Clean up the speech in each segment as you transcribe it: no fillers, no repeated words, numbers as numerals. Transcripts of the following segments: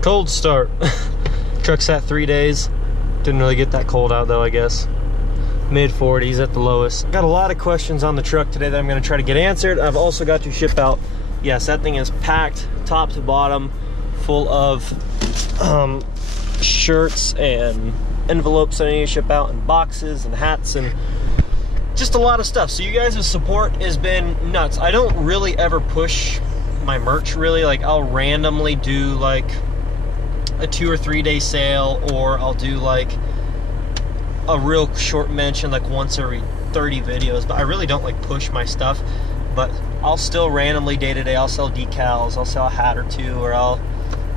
Cold start. Truck sat 3 days. Didn't really get that cold out though, I guess. Mid 40s at the lowest. Got a lot of questions on the truck today that I'm going to try to get answered. I've also got to ship out. Yes, that thing is packed top to bottom, full of shirts and envelopes that I need to ship out, and boxes and hats and just a lot of stuff. So you guys' support has been nuts. I don't really ever push my merch really. Like, I'll randomly do like a 2 or 3 day sale, or I'll do like a real short mention like once every 30 videos, but I really don't like push my stuff. But I'll still randomly day to day, I'll sell decals, I'll sell a hat or two, or I'll,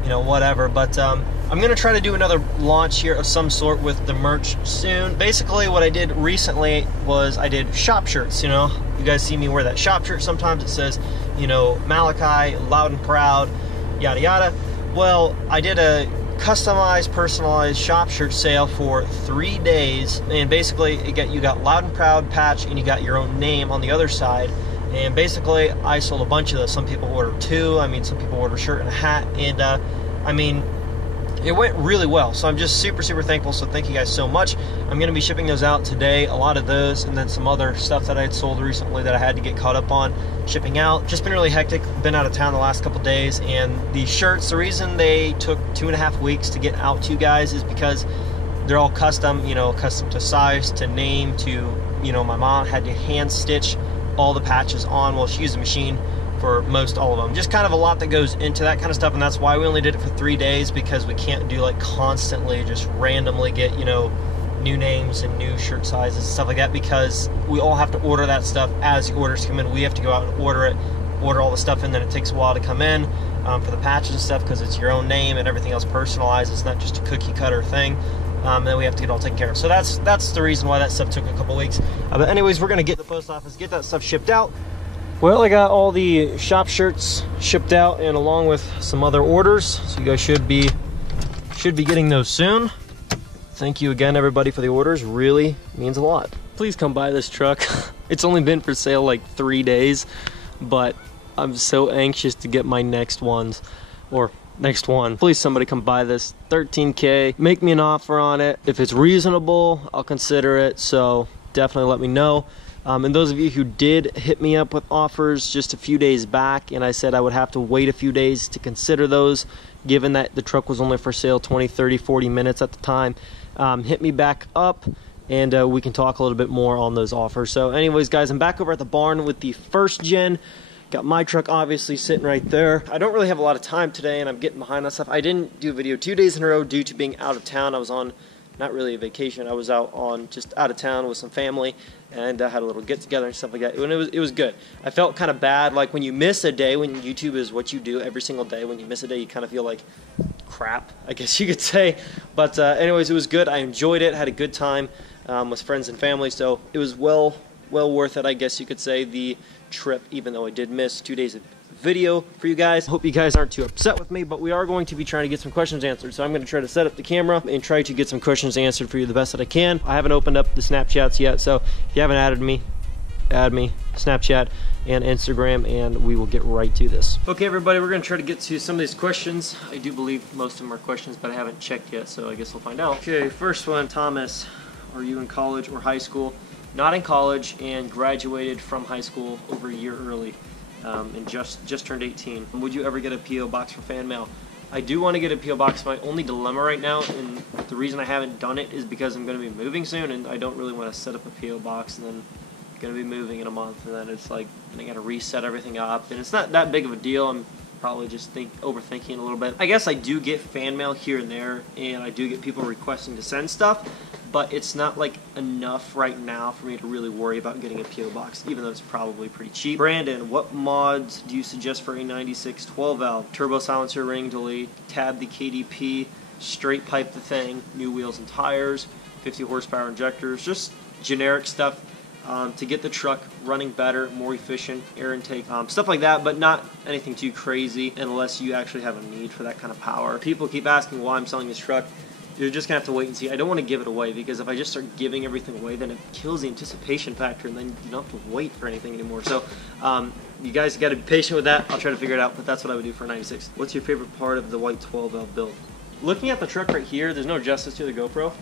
you know, whatever. But I'm gonna try to do another launch here of some sort with the merch soon. Basically what I did recently was I did shop shirts. You know, you guys see me wear that shop shirt sometimes. It says, you know, Malachi, loud and proud, yada yada. Well, I did a customized, personalized shop shirt sale for 3 days, and basically you got loud and proud patch, and you got your own name on the other side. And basically I sold a bunch of those. Some people ordered 2. I mean, some people ordered a shirt and a hat, and I mean, it went really well. So I'm just super thankful. So thank you guys so much. I'm going to be shipping those out today, a lot of those, and then some other stuff that I had sold recently that I had to get caught up on shipping out. Just been really hectic. Been out of town the last couple days, and these shirts, the reason they took 2.5 weeks to get out to you guys is because they're all custom, you know, custom to size, to name, to, you know, my mom had to hand stitch all the patches on. Well, she used a machine for most all of them. Just kind of a lot that goes into that kind of stuff, and that's why we only did it for 3 days, because we can't do like constantly just randomly get, you know, new names and new shirt sizes and stuff like that, because we all have to order that stuff as the orders come in. We have to go out and order it, order all the stuff, and then it takes a while to come in for the patches and stuff, because it's your own name and everything else personalized. It's not just a cookie cutter thing. And then we have to get it all taken care of. So that's the reason why that stuff took a couple weeks. But anyways, we're gonna get to the post office, get that stuff shipped out. Well, I got all the shop shirts shipped out, and along with some other orders, so you guys should be getting those soon. Thank you again, everybody, for the orders. Really means a lot. Please come buy this truck. It's only been for sale like 3 days, but I'm so anxious to get my next ones, or next one. Please, somebody come buy this. 13K. Make me an offer on it. If it's reasonable, I'll consider it. So definitely let me know. And those of you who did hit me up with offers just a few days back, and I said I would have to wait a few days to consider those, given that the truck was only for sale 20, 30, 40 minutes at the time, hit me back up, and we can talk a little bit more on those offers. So anyways, guys, I'm back over at the barn with the first gen. Got my truck obviously sitting right there. I don't really have a lot of time today, and I'm getting behind on stuff. I didn't do a video 2 days in a row due to being out of town. I was on, not really a vacation, I was out of town with some family, and I had a little get together and stuff like that. And it was good. I felt kind of bad, like when you miss a day, when YouTube is what you do every single day, when you miss a day, you kind of feel like crap, I guess you could say. But anyways, it was good. I enjoyed it, had a good time with friends and family, so it was well worth it, I guess you could say, the trip, even though I did miss 2 days of video for you guys. Hope you guys aren't too upset with me, but we are going to be trying to get some questions answered. So I'm going to try to set up the camera and try to get some questions answered for you the best that I can. I haven't opened up the Snapchats yet, so if you haven't added me, add me, Snapchat and Instagram, and we will get right to this. Okay, everybody, we're going to try to get to some of these questions. I do believe most of them are questions, but I haven't checked yet, so I guess we'll find out. Okay, first one, Thomas, are you in college or high school? Not in college, and graduated from high school over a year early, and just turned 18. Would you ever get a P.O. box for fan mail? I do want to get a P.O. box. My only dilemma right now, and the reason I haven't done it, is because I'm going to be moving soon, and I don't really want to set up a P.O. box, and then I'm going to be moving in a month, and then it's like, I got to reset everything up, and it's not that big of a deal. I'm probably just overthinking a little bit. I guess I do get fan mail here and there, and I do get people requesting to send stuff, but it's not like enough right now for me to really worry about getting a P.O. box, even though it's probably pretty cheap. Brandon, what mods do you suggest for a 96 12 valve? Turbo silencer, ring delete, tab the KDP, straight pipe the thing, new wheels and tires, 50 horsepower injectors, just generic stuff to get the truck running better, more efficient, air intake, stuff like that, but not anything too crazy unless you actually have a need for that kind of power. People keep asking why I'm selling this truck. You're just going to have to wait and see. I don't want to give it away, because if I just start giving everything away, then it kills the anticipation factor, and then you don't have to wait for anything anymore. So you guys got to be patient with that. I'll try to figure it out, but that's what I would do for a 96. What's your favorite part of the white 12 valve build? Looking at the truck right here, there's no justice to the GoPro,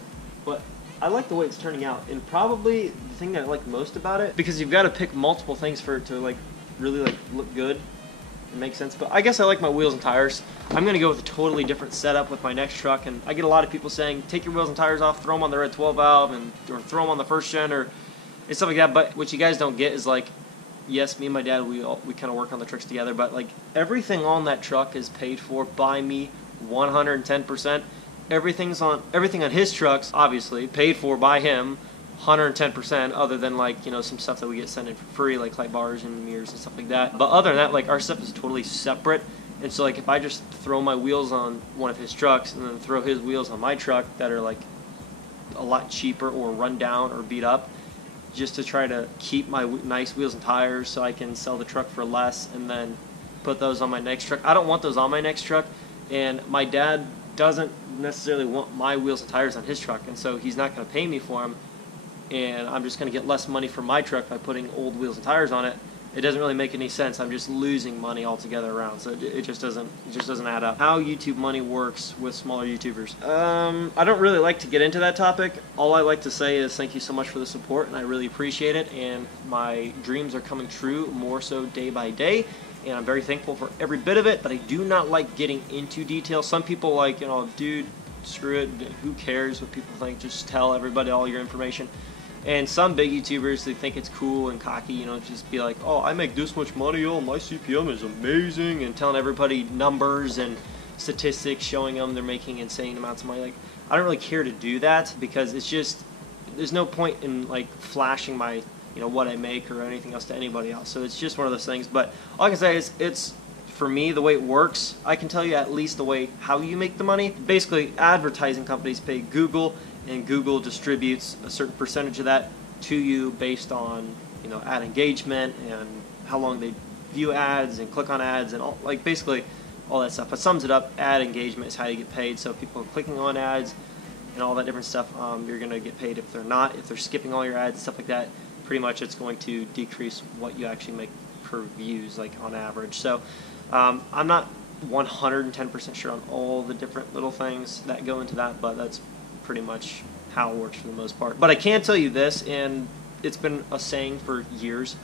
but I like the way it's turning out. And probably the thing that I like most about it, because you've got to pick multiple things for it to like really like look good. It makes sense, but I guess I like my wheels and tires. I'm gonna go with a totally different setup with my next truck, and I get a lot of people saying, take your wheels and tires off, throw them on the red 12 valve, or throw them on the first gen, or stuff like that. But what you guys don't get is like, yes, me and my dad, we kind of work on the trucks together, but like everything on that truck is paid for by me 110%. Everything on his trucks, obviously, paid for by him 110%, other than like, you know, some stuff that we get sent in for free, like light bars and mirrors and stuff like that. But other than that, like, our stuff is totally separate. And so like if I just throw my wheels on one of his trucks and then throw his wheels on my truck that are like a lot cheaper or run down or beat up, just to try to keep my nice wheels and tires so I can sell the truck for less and then put those on my next truck. I don't want those on my next truck, and my dad doesn't necessarily want my wheels and tires on his truck, and so he's not going to pay me for them, and I'm just going to get less money for my truck by putting old wheels and tires on it. It doesn't really make any sense. I'm just losing money altogether around, so it just doesn't add up. How YouTube money works with smaller YouTubers. I don't really like to get into that topic. All I like to say is thank you so much for the support, and I really appreciate it, and my dreams are coming true more so day by day, and I'm very thankful for every bit of it, but I do not like getting into detail. Some people like, you know, dude, screw it, who cares what people think, just tell everybody all your information. And some big YouTubers, they think it's cool and cocky, you know, just be like, oh, I make this much money, oh, my CPM is amazing, and telling everybody numbers and statistics, showing them they're making insane amounts of money. Like, I don't really care to do that, because it's just, there's no point in like flashing my, you know, what I make or anything else to anybody else. So it's just one of those things. But all I can say is, it's, for me, the way it works, I can tell you at least the way how you make the money. Basically, advertising companies pay Google, and Google distributes a certain percentage of that to you based on, you know, ad engagement and how long they view ads and click on ads and all, like basically all that stuff. But sums it up, ad engagement is how you get paid. So if people are clicking on ads and all that different stuff, you're going to get paid. If they're not, if they're skipping all your ads and stuff like that, pretty much it's going to decrease what you actually make per views, like on average. So I'm not 110% sure on all the different little things that go into that, but that's pretty much how it works for the most part. But I can tell you this, and it's been a saying for years,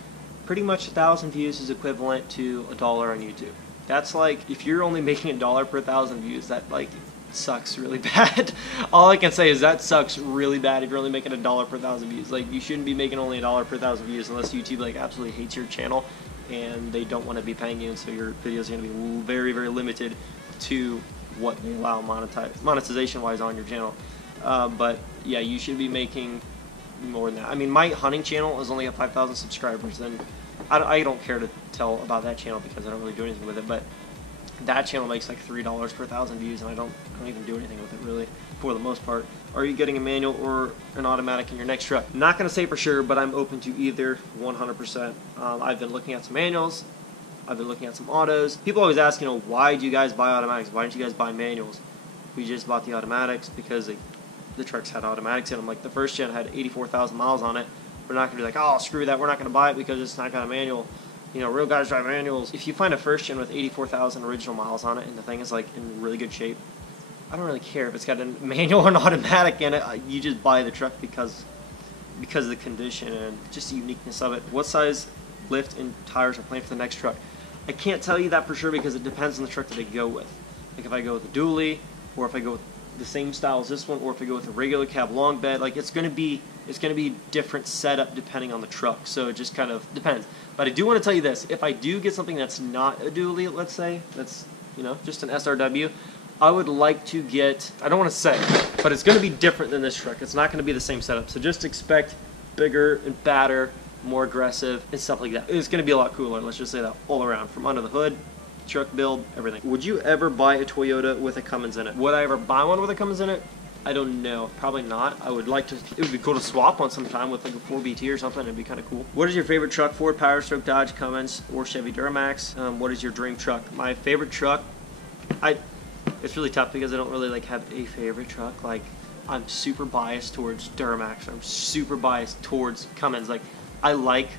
pretty much 1,000 views is equivalent to $1 on YouTube. That's like, if you're only making $1 per 1,000 views, that like sucks really bad. All I can say is that sucks really bad if you're only making $1 per 1,000 views. Like, you shouldn't be making only $1 per 1,000 views unless YouTube like absolutely hates your channel and they don't want to be paying you, and so your videos are going to be very, very limited to what they allow monetization wise on your channel. But yeah, you should be making more than that. I mean, my hunting channel is only at 5,000 subscribers, and I don't care to tell about that channel because I don't really do anything with it, but that channel makes like $3 per 1,000 views, and I don't even do anything with it really, for the most part. Are you getting a manual or an automatic in your next truck? Not going to say for sure, but I'm open to either 100%. I've been looking at some manuals, I've been looking at some autos. People always ask, you know, why do you guys buy automatics? Why don't you guys buy manuals? We just bought the automatics because the trucks had automatics in them. Like the first gen had 84,000 miles on it. We're not going to be like, oh, screw that, we're not going to buy it because it's not got a manual. You know, real guys drive manuals. If you find a first gen with 84,000 original miles on it and the thing is like in really good shape, I don't really care if it's got a manual or an automatic in it. You just buy the truck because of the condition and just the uniqueness of it. What size lift and tires are planned for the next truck? I can't tell you that for sure because it depends on the truck that I go with. Like if I go with a dually, or if I go with the same style as this one, or if I go with a regular cab long bed, like it's gonna be different setup depending on the truck. So it just kind of depends. But I do want to tell you this: if I do get something that's not a dually, let's say that's, you know, just an SRW, I would like to get, I don't want to say, but it's going to be different than this truck. It's not going to be the same setup. So just expect bigger and badder, more aggressive, and stuff like that. It's going to be a lot cooler, let's just say that, all around, from under the hood, truck build, everything. Would you ever buy a Toyota with a Cummins in it? Would I ever buy one with a Cummins in it? I don't know. Probably not. I would like to, it would be cool to swap one sometime with like a 4BT or something. It'd be kind of cool. What is your favorite truck? Ford, Powerstroke, Dodge, Cummins, or Chevy Duramax? What is your dream truck? My favorite truck, it's really tough because I don't really like have a favorite truck. Like, I'm super biased towards Duramax. I'm super biased towards Cummins. Like, I like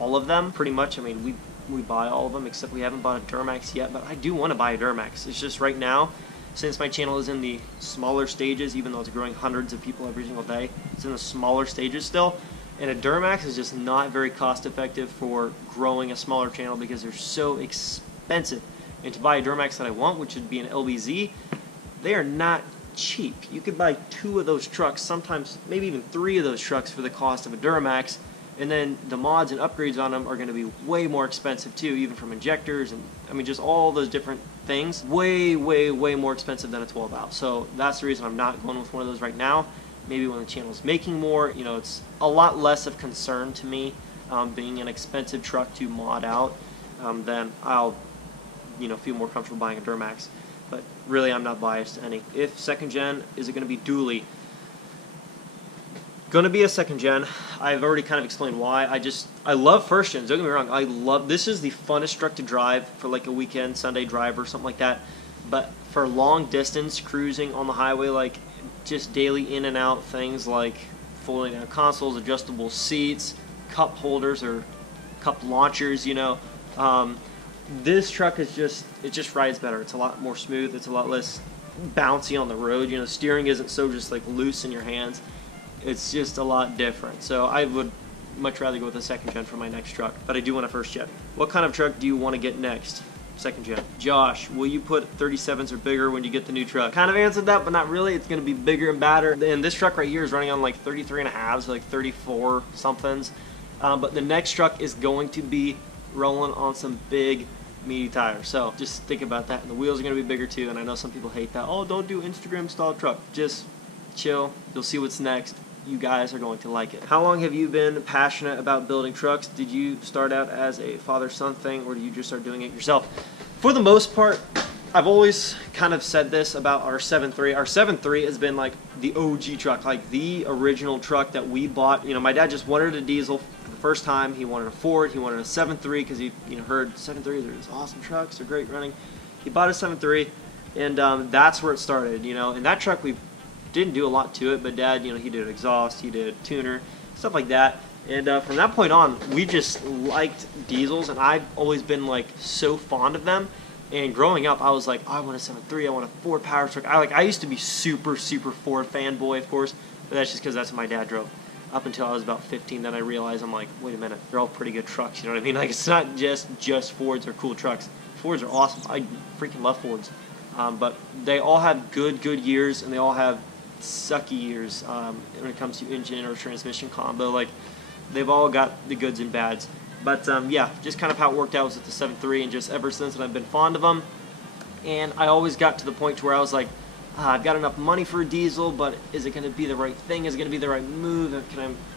all of them pretty much. I mean, we buy all of them, except we haven't bought a Duramax yet, but I do want to buy a Duramax. It's just right now, since my channel is in the smaller stages, even though it's growing hundreds of people every single day, it's in the smaller stages still, and a Duramax is just not very cost effective for growing a smaller channel because they're so expensive. And to buy a Duramax that I want, which would be an LBZ, they are not cheap. You could buy 2 of those trucks, sometimes maybe even 3 of those trucks for the cost of a Duramax, and then the mods and upgrades on them are going to be way more expensive too, even from injectors and I mean just all those different things, way more expensive than a 12 valve. So that's the reason I'm not going with one of those right now. Maybe when the channel's making more, you know, it's a lot less of concern to me being an expensive truck to mod out, then I'll, you know, feel more comfortable buying a Duramax. But really, I'm not biased to any. If second gen, is it going to be dually? Going to be a second gen. I've already kind of explained why. I love first gens. Don't get me wrong. This is the funnest truck to drive for like a weekend Sunday drive or something like that. But for long distance cruising on the highway, like just daily in and out things like folding down consoles, adjustable seats, cup holders or cup launchers, you know. This truck is it just rides better. It's a lot more smooth. It's a lot less bouncy on the road. You know, steering isn't so just like loose in your hands. It's just a lot different. So I would much rather go with a second gen for my next truck, but I do want a first gen. What kind of truck do you want to get next? Second gen. Josh, will you put 37s or bigger when you get the new truck? Kind of answered that, but not really. It's going to be bigger and badder. And this truck right here is running on like 33.5s, like 34 somethings. But the next truck is going to be rolling on some big meaty tires. So just think about that. And the wheels are going to be bigger too. And I know some people hate that. Oh, don't do Instagram style truck. Just chill. You'll see what's next. You guys are going to like it. How long have you been passionate about building trucks? Did you start out as a father-son thing, or did you just start doing it yourself? For the most part, I've always kind of said this about our 7.3. Our 7.3 has been like the OG truck, like the original truck that we bought. You know, my dad just wanted a diesel for the first time. He wanted a Ford. He wanted a 7.3 because he, you know, heard 7.3s are these awesome trucks. They're great running. He bought a 7.3, and that's where it started. You know, and that truck we didn't do a lot to it, but Dad, you know, he did exhaust, he did tuner, stuff like that. And from that point on, we just liked diesels, and I've always been like so fond of them. And growing up, I was like, I want a 7.3, I want a Ford Powerstroke. I used to be super Ford fanboy, of course, but that's just because that's what my dad drove. Up until I was about 15, then I realized, I'm like, wait a minute, they're all pretty good trucks, you know what I mean? Like, it's not just Fords or cool trucks. Fords are awesome. I freaking love Fords. But they all have good years, and they all have sucky years when it comes to engine or transmission combo. Like, they've all got the goods and bads. But yeah, just kind of how it worked out was with the 7.3, and just ever since then I've been fond of them. And I always got to the point to where I was like, I've got enough money for a diesel, but is it going to be the right thing? Is it going to be the right move?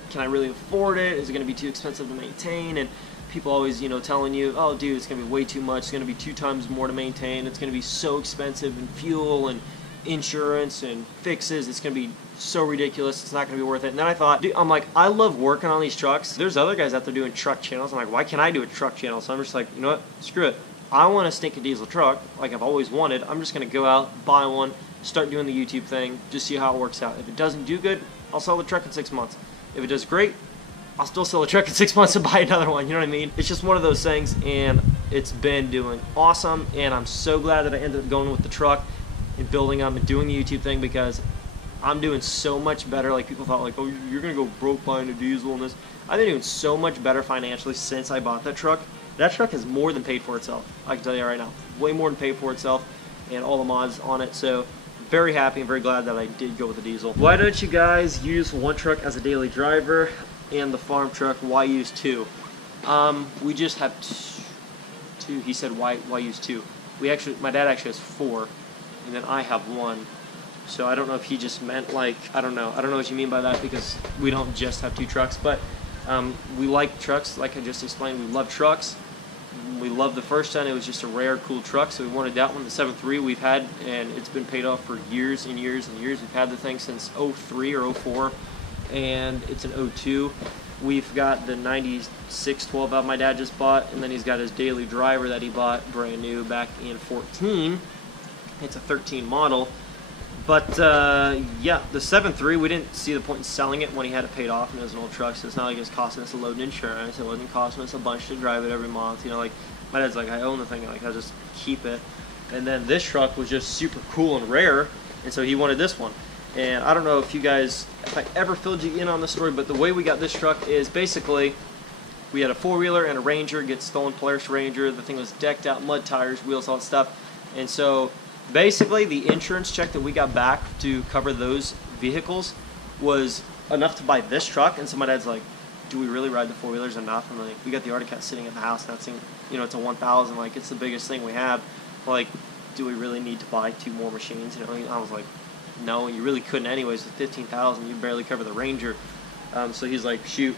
Can I really afford it? Is it going to be too expensive to maintain? And people always, you know, telling you, oh dude, it's going to be way too much, it's going to be 2 times more to maintain, it's going to be so expensive in fuel and insurance and fixes, it's going to be so ridiculous, it's not going to be worth it. And then I thought, dude, I'm like, I love working on these trucks. There's other guys out there doing truck channels. I'm like, why can't I do a truck channel? So I'm just like, you know what, screw it. I want to stink a diesel truck like I've always wanted. I'm just going to go out, buy one, start doing the YouTube thing, just see how it works out. If it doesn't do good, I'll sell the truck in 6 months. If it does great, I'll still sell the truck in 6 months and buy another one, you know what I mean? It's just one of those things, and it's been doing awesome, and I'm so glad that I ended up going with the truck and building them and doing the YouTube thing, because I'm doing so much better. Like, people thought, like, oh, you're going to go broke buying a diesel and this. I've been doing so much better financially since I bought that truck. That truck has more than paid for itself, I can tell you right now. Way more than paid for itself, and all the mods on it. So very happy and very glad that I did go with the diesel. Why don't you guys use one truck as a daily driver and the farm truck? Why use 2? We just have 2. He said, why use 2? My dad actually has 4, and then I have 1. So I don't know if he just meant, like, I don't know what you mean by that, because we don't just have 2 trucks. But we like trucks, like I just explained. We love trucks. We love the first gen. It was just a rare, cool truck, so we wanted that one. The 7.3 we've had, and it's been paid off for years and years and years. We've had the thing since 03 or 04, and it's an 02. We've got the 96 12 valve my dad just bought, and then he's got his daily driver that he bought brand new back in 14. It's a 13 model. But yeah, the 7.3, we didn't see the point in selling it when he had it paid off and it was an old truck, so it's not like it was costing us a load in insurance. It wasn't costing us a bunch to drive it every month. You know, like my dad's like, I own the thing, like I'll just keep it. And then this truck was just super cool and rare, and so he wanted this one. And I don't know if you guys, if I ever filled you in on the story, but the way we got this truck is basically we had a four-wheeler and a Ranger, get stolen Polaris Ranger. The thing was decked out, mud tires, wheels, all that stuff. And so basically the insurance check that we got back to cover those vehicles was enough to buy this truck. And so my dad's like, do we really ride the four-wheelers enough? And like, we got the Arctic Cat sitting at the house, and that thing, you know, it's a 1000, like it's the biggest thing we have. Like, do we really need to buy 2 more machines? You know, I was like, no, you really couldn't anyways. With 15,000, you barely cover the Ranger. So he's like, shoot,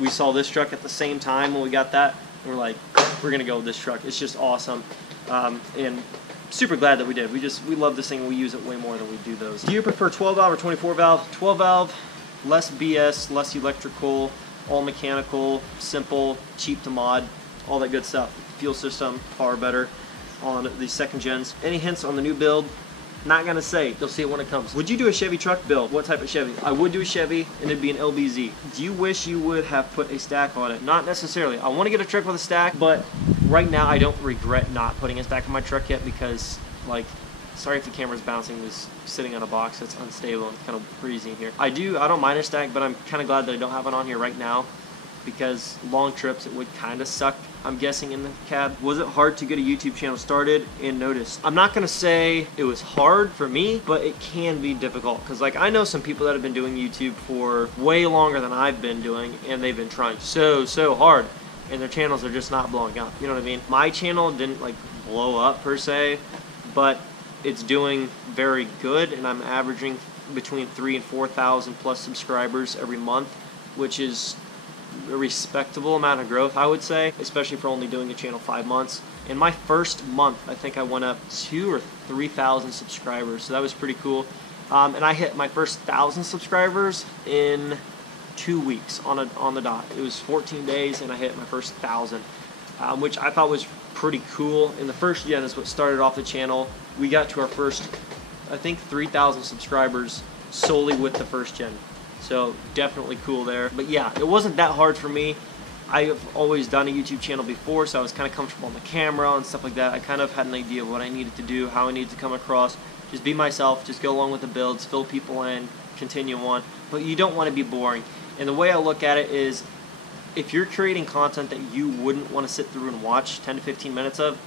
we saw this truck at the same time when we got that, and we're like, we're gonna go with this truck. It's just awesome, and super glad that we did. We love this thing. We use it way more than we do those. Do you prefer 12 valve or 24 valve? 12 valve, less BS, less electrical, all mechanical, simple, cheap to mod, all that good stuff. Fuel system far better on the second gens. Any hints on the new build? Not gonna say. You'll see it when it comes. Would you do a Chevy truck build? What type of Chevy? I would do a Chevy, and it'd be an LBZ. Do you wish you would have put a stack on it? Not necessarily. I want to get a truck with a stack, but right now I don't regret not putting a stack on my truck yet because, like, sorry if the camera's bouncing. It's sitting on a box that's unstable and it's kind of breezy here. I don't mind a stack, but I'm kind of glad that I don't have it on here right now because long trips it would kind of suck, I'm guessing, in the cab. Was it hard to get a YouTube channel started and noticed? I'm not gonna say it was hard for me, but it can be difficult because, like, I know some people that have been doing YouTube for way longer than I've been doing, and they've been trying so hard, and their channels are just not blowing up. You know what I mean? My channel didn't like blow up per se, but it's doing very good, and I'm averaging between 3,000 and 4,000 plus subscribers every month, which is a respectable amount of growth, I would say, especially for only doing a channel 5 months. In my first month, I think I went up 2,000 or 3,000 subscribers, so that was pretty cool. And I hit my first 1,000 subscribers in 2 weeks on the dot. It was 14 days, and I hit my first 1,000, which I thought was pretty cool. In the first gen is what started off the channel. We got to our first, I think, 3,000 subscribers solely with the first gen. So definitely cool there. But yeah, it wasn't that hard for me. I've always done a YouTube channel before, so I was kind of comfortable on the camera and stuff like that. I kind of had an idea of what I needed to do, how I needed to come across. Just be myself, just go along with the builds, fill people in, continue on. But you don't want to be boring. And the way I look at it is, if you're creating content that you wouldn't want to sit through and watch 10 to 15 minutes of,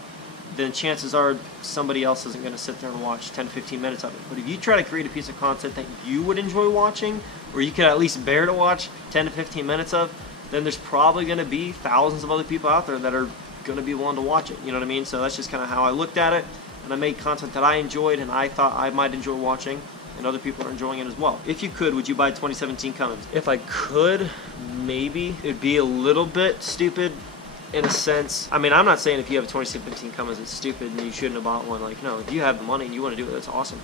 then chances are somebody else isn't going to sit there and watch 10 to 15 minutes of it. But if you try to create a piece of content that you would enjoy watching, or you could at least bear to watch 10 to 15 minutes of, then there's probably going to be thousands of other people out there that are going to be willing to watch it. You know what I mean? So that's just kind of how I looked at it, and I made content that I enjoyed and I thought I might enjoy watching, and other people are enjoying it as well. If you could, would you buy 2017 Cummins? If I could, maybe. It'd be a little bit stupid in a sense. I mean, I'm not saying if you have a 2017 Cummins it's stupid and you shouldn't have bought one. Like, no, if you have the money and you want to do it, that's awesome.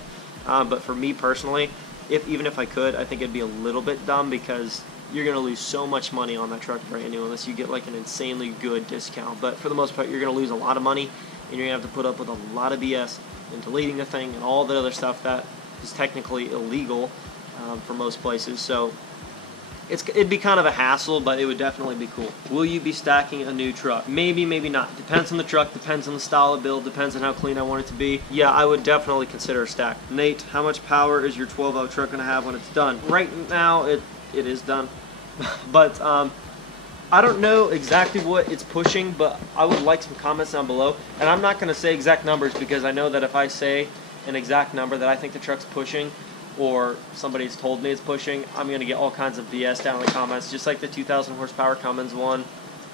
But for me personally, even if I could, I think it'd be a little bit dumb because you're going to lose so much money on that truck brand new unless you get like an insanely good discount. But for the most part, you're going to lose a lot of money, and you're going to have to put up with a lot of BS and deleting the thing and all the other stuff that is technically illegal for most places. So it'd be kind of a hassle, but it would definitely be cool. Will you be stacking a new truck? Maybe, maybe not. Depends on the truck, depends on the style of build, depends on how clean I want it to be. Yeah, I would definitely consider a stack. Nate, how much power is your 12-valve truck going to have when it's done? Right now, it is done. But I don't know exactly what it's pushing, but I would like some comments down below. And I'm not going to say exact numbers because I know that if I say an exact number that I think the truck's pushing, or somebody's told me it's pushing, I'm going to get all kinds of BS down in the comments, just like the 2,000 horsepower Cummins one.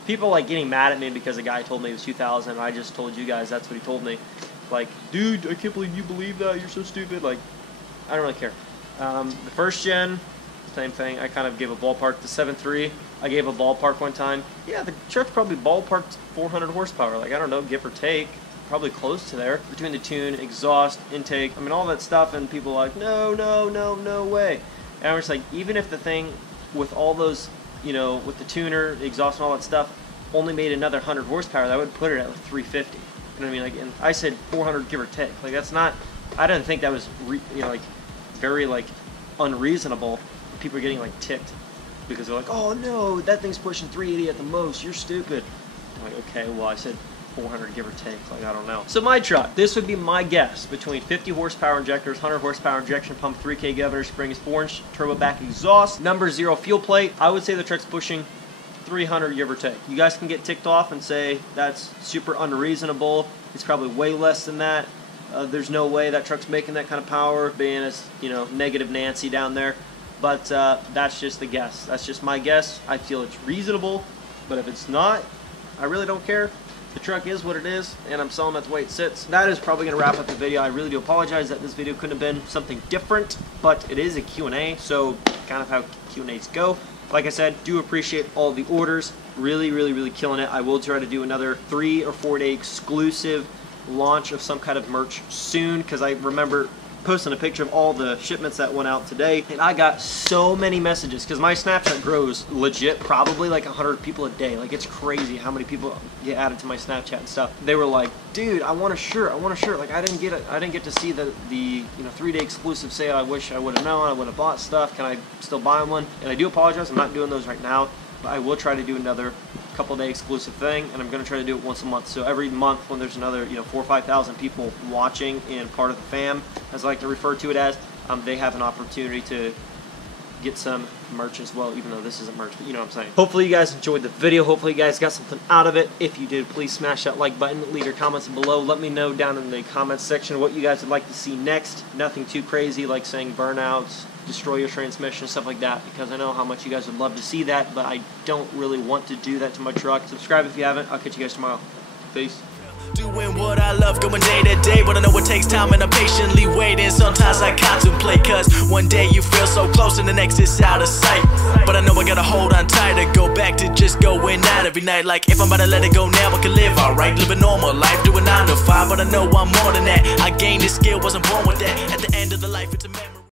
People like getting mad at me because a guy told me it was 2,000 and I just told you guys that's what he told me. Like, dude, I can't believe you believe that, you're so stupid. Like, I don't really care. The first gen, same thing. I kind of gave a ballpark. The 7.3, I gave a ballpark one time. Yeah, the truck's probably ballparked 400 horsepower. Like, I don't know, give or take. Probably close to there. Between the tune, exhaust, intake, I mean, all that stuff, and people are like, no, no, no, no way. And I'm just like, even if the thing, with all those, you know, with the tuner, the exhaust, and all that stuff, only made another 100 horsepower, that would put it at like 350. You know what I mean? Like, and I said 400 give or take. Like, that's not I didn't think that was like very like unreasonable. People are getting like ticked because they're like, oh no, that thing's pushing 380 at the most, you're stupid. I'm like, okay, well I said 400 give or take, like I don't know. So my truck, this would be my guess, between 50 horsepower injectors, 100 horsepower injection pump, 3K governor springs, 4-inch turbo back exhaust, number 0 fuel plate. I would say the truck's pushing 300 give or take. You guys can get ticked off and say that's super unreasonable. It's probably way less than that. There's no way that truck's making that kind of power, being as, you know, negative Nancy down there. But that's just the guess. That's just my guess. I feel it's reasonable, but if it's not, I really don't care. The truck is what it is, and I'm selling it the way it sits. That is probably going to wrap up the video. I really do apologize that this video couldn't have been something different, but it is a Q&A, so kind of how Q&As go. Like I said, do appreciate all the orders. Really, really, really killing it. I will try to do another 3 or 4 day exclusive launch of some kind of merch soon, because I remember posting a picture of all the shipments that went out today, and I got so many messages, because my Snapchat grows legit probably like 100 people a day. Like, it's crazy how many people get added to my Snapchat and stuff. They were like, dude, I want a shirt, I want a shirt. Like, I didn't get to see the 3-day exclusive sale. I wish I would have known. I would have bought stuff. Can I still buy one? And I do apologize, I'm not doing those right now, but I will try to do another couple-day exclusive thing, and I'm going to try to do it once a month. So every month when there's another 4,000 or 5,000 people watching and part of the fam, as I like to refer to it as, they have an opportunity to get some merch as well, even though this isn't merch, but you know what I'm saying. Hopefully you guys enjoyed the video. Hopefully you guys got something out of it. If you did, please smash that like button. Leave your comments below. Let me know down in the comments section what you guys would like to see next. Nothing too crazy like saying burnouts, destroy your transmission, stuff like that, because I know how much you guys would love to see that, but I don't really want to do that to my truck. Subscribe if you haven't. I'll catch you guys tomorrow. Peace. Doing what I love, going day to day, but I know it takes time and I'm patiently waiting. Sometimes I contemplate, cause one day you feel so close and the next is out of sight. But I know I gotta hold on tight to go back to just going out every night. Like, if I'm about to let it go now, I can live alright, live a normal life, doing 9 to 5. But I know I'm more than that. I gained this skill, wasn't born with that. At the end of the life, it's a memory.